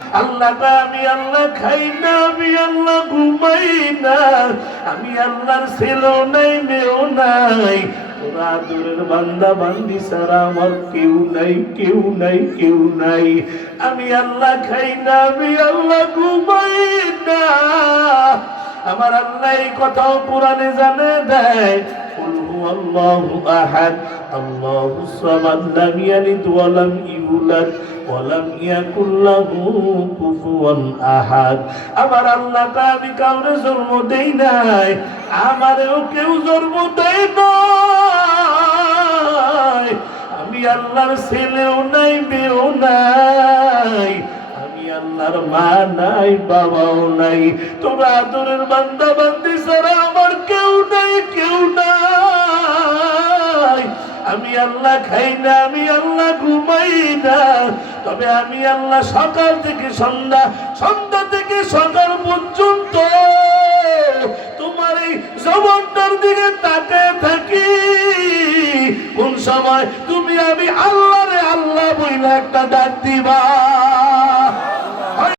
আল্লাহ আমি আল্লাহ খাই না, আমি আল্লাহ ঘুমাই না, আমি আল্লাহর ছেলেও নাই মেয়েও নাই, তোরা দূরের বান্দা বান্দি ছাড়া আমার কেউ নাই, কেউ নাই, কেউ নাই। আমি আল্লাহ খাই না, আমি আল্লাহ ঘুমাই না। আমার আল্লাহ এই কথাও কোরআনে জানে দেয়, কুল হুয়াল্লাহু আহাদ আল্লাহুস সামাদ লাম ইয়ালিদ ওয়া লাম ইউলাদ ওয়া লাম ইয়াকুল লাহু কুফুয়ান আহাদ। আমার আল্লাহ আমি কাউরে জন্ম দেই নাই, আমারেও কেউ জন্ম দেয় নাই। আমি আল্লাহর ছেলেও নাই মেয়েও নাই, আমি আল্লাহর মা নাই বাবাও নাই, তোরা আদরের বান্দা বান্দি ছাড়া আমার কেউ নাই, কেউ নাই। আমি আল্লাহ খাই না, আমি আল্লাহ ঘুমাই না, তবে আমি আল্লাহ সকাল থেকে সন্ধ্যা, সন্ধ্যা থেকে সকাল পর্যন্ত তোমার এই জবানটার দিকে তাকায় থাকি। কোন সময় তুমি আমি আল্লাহ রে আল্লাহ বইলে একটা ডাক দিবা।